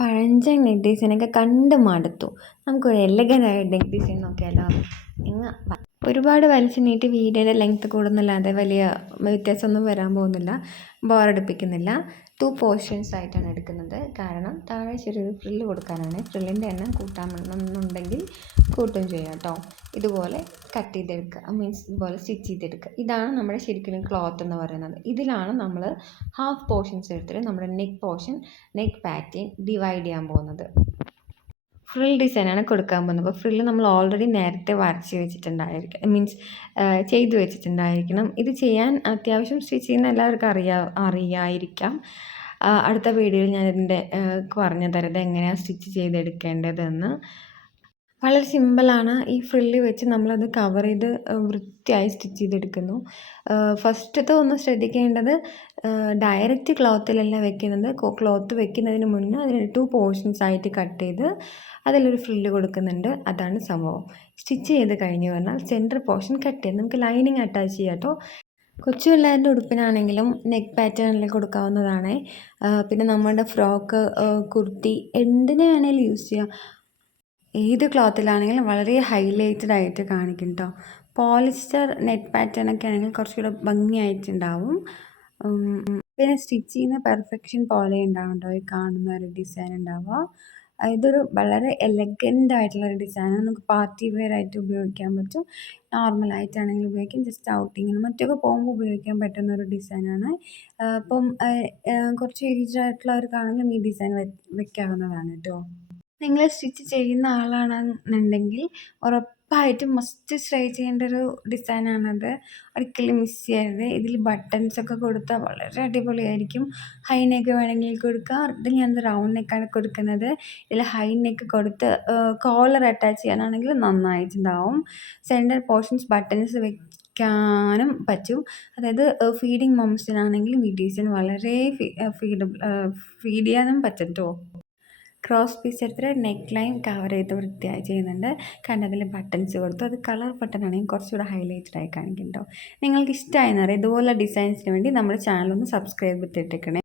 പഴഞ്ചൻ നെക്ക് ഡിസൈനൊക്കെ കണ്ട് മടുത്തു. നമുക്കൊരു എലഗൻ്റായ നെക്ക് ഡിസൈൻ നോക്കിയാലോ? നിങ്ങൾ ഒരുപാട് വലിച്ചു നീട്ടി വീഡിയോയുടെ ലെങ്ത്ത് കൂടുന്നല്ലാതെ വലിയ വ്യത്യാസമൊന്നും വരാൻ പോകുന്നില്ല, ബോറടിപ്പിക്കുന്നില്ല. 2 പോർഷൻസ് ആയിട്ടാണ് എടുക്കുന്നത്. കാരണം താഴെ ചെറിയൊരു ഫ്രില്ല് കൊടുക്കാനാണ്. ഫ്രില്ലിൻ്റെ എണ്ണം കൂട്ടാമെന്നുണ്ടെങ്കിൽ കൂട്ടും ചെയ്യാം കേട്ടോ. ഇതുപോലെ കട്ട് ചെയ്തെടുക്കുക, മീൻസ് ഇതുപോലെ സ്റ്റിച്ച് ചെയ്തെടുക്കുക. ഇതാണ് നമ്മുടെ ശരിക്കും ക്ലോത്ത് എന്ന് പറയുന്നത്. ഇതിലാണ് നമ്മൾ ഹാഫ് പോർഷൻസ് എടുത്തിട്ട് നമ്മുടെ neck portion, neck pattern divide ചെയ്യാൻ പോകുന്നത്. ഫ്രിൽ ഡിസൈനാണ് കൊടുക്കാൻ പോകുന്നത്. അപ്പോൾ ഫ്രില്ല് നമ്മൾ ഓൾറെഡി നേരത്തെ വരച്ച് വെച്ചിട്ടുണ്ടായിരിക്കും, മീൻസ് ചെയ്ത് വെച്ചിട്ടുണ്ടായിരിക്കണം. ഇത് ചെയ്യാൻ അത്യാവശ്യം സ്റ്റിച്ച് ചെയ്യുന്ന എല്ലാവർക്കും അറിയായിരിക്കാം. അടുത്ത വീഡിയോയിൽ ഞാൻ ഇതിൻ്റെ പറഞ്ഞു തരാം ഇത് എങ്ങനെയാണ് സ്റ്റിച്ച് ചെയ്തെടുക്കേണ്ടതെന്ന്. വളരെ സിമ്പിളാണ്. ഈ ഫ്രില്ല് വെച്ച് നമ്മളത് കവർ ചെയ്ത് വൃത്തിയായി സ്റ്റിച്ച് ചെയ്തെടുക്കുന്നു. ഫസ്റ്റത്തെ ഒന്ന് ശ്രദ്ധിക്കേണ്ടത്, ഡയറക്റ്റ് ക്ലോത്തിലല്ല വെക്കുന്നത്. ക്ലോത്ത് വെക്കുന്നതിന് മുന്നേ അതിന് 2 പോർഷൻസ് ആയിട്ട് കട്ട് ചെയ്ത് അതിലൊരു ഫ്രില്ല് കൊടുക്കുന്നുണ്ട്. അതാണ് സംഭവം. സ്റ്റിച്ച് ചെയ്ത് കഴിഞ്ഞ് വന്നാൽ സെൻറ്റർ പോർഷൻ കട്ട് ചെയ്ത് നമുക്ക് ലൈനിങ് അറ്റാച്ച് ചെയ്യാം കേട്ടോ. കൊച്ചു പിള്ളേരുടെ ഉടുപ്പിനാണെങ്കിലും നെക്ക് പാറ്റേണിൽ കൊടുക്കാവുന്നതാണ്. പിന്നെ നമ്മുടെ ഫ്രോക്ക്, കുർത്തി എന്തിനു വേണേലും യൂസ് ചെയ്യാം. ഏത് ക്ലോത്തിലാണെങ്കിലും വളരെ ഹൈലൈറ്റഡ് ആയിട്ട് കാണിക്കും കേട്ടോ. പോളിസ്റ്റർ നെറ്റ് പാറ്റേൺ ഒക്കെ ആണെങ്കിൽ കുറച്ചുകൂടെ ഭംഗിയായിട്ടുണ്ടാവും. പിന്നെ സ്റ്റിച്ച് ചെയ്യുന്ന പെർഫെക്ഷൻ പോലെ ഉണ്ടാവും കേട്ടോ ഈ കാണുന്ന ഒരു ഡിസൈൻ ഉണ്ടാവുക. ഇതൊരു വളരെ എലഗൻ്റ് ആയിട്ടുള്ളൊരു ഡിസൈനാണ്. നമുക്ക് പാർട്ടി വെയർ ആയിട്ട് ഉപയോഗിക്കാൻ പറ്റും, നോർമലായിട്ടാണെങ്കിലും ഉപയോഗിക്കാം, ജസ്റ്റ് ഔട്ടിങ്ങിന് മറ്റൊക്കെ പോകുമ്പോൾ ഉപയോഗിക്കാൻ പറ്റുന്ന ഒരു ഡിസൈനാണ്. അപ്പം കുറച്ച് ഏജ്ഡ് ആയിട്ടുള്ളവർക്കാണെങ്കിലും ഈ ഡിസൈൻ വെക്കാവുന്നതാണ് കേട്ടോ. നിങ്ങൾ സ്റ്റിച്ച് ചെയ്യുന്ന ആളാണെന്നുണ്ടെങ്കിൽ ഉറപ്പായിട്ടും മസ്റ്റ് ട്രൈ ചെയ്യേണ്ട ഒരു ഡിസൈനാണത്. ഒരിക്കലും മിസ് ചെയ്യരുത്. ഇതിൽ ബട്ടൺസൊക്കെ കൊടുത്താൽ വളരെ അടിപൊളിയായിരിക്കും. ഹൈ നെക്ക് വേണമെങ്കിൽ കൊടുക്കാം. ഇത് ഞാൻ റൗണ്ട് നെക്കാണ് കൊടുക്കുന്നത്. ഇതിൽ ഹൈ നെക്ക് കൊടുത്ത് കോളർ അറ്റാച്ച് ചെയ്യാനാണെങ്കിൽ നന്നായിട്ടുണ്ടാവും. സെൻറ്റർ പോർഷൻസ് ബട്ടൺസ് വെക്കാനും പറ്റും. അതായത് ഫീഡിങ് മംസിനാണെങ്കിലും ഈ ഡിസൈൻ വളരെ ഫീഡ് ചെയ്യാനും പറ്റും കേട്ടോ. ക്രോസ് പീസ് എടുത്തിട്ട് നെക്ക് ലൈൻ കവർ ചെയ്ത് വൃത്തിയായി ചെയ്യുന്നുണ്ട്. കാരണം അതിൽ ബട്ടൺസ് കൊടുത്തു. അത് കളർ ബട്ടൺ ആണെങ്കിൽ കുറച്ചുകൂടെ ഹൈലൈറ്റഡ് ആയി കാണിക്കും കേട്ടോ. നിങ്ങൾക്ക് ഇഷ്ടമായെന്ന് അറിയാം. ഇതുപോലെ ഡിസൈൻസിന് വേണ്ടി നമ്മുടെ ചാനൽ ഒന്ന് സബ്സ്ക്രൈബ് ചെയ്തിട്ടേക്കണേ.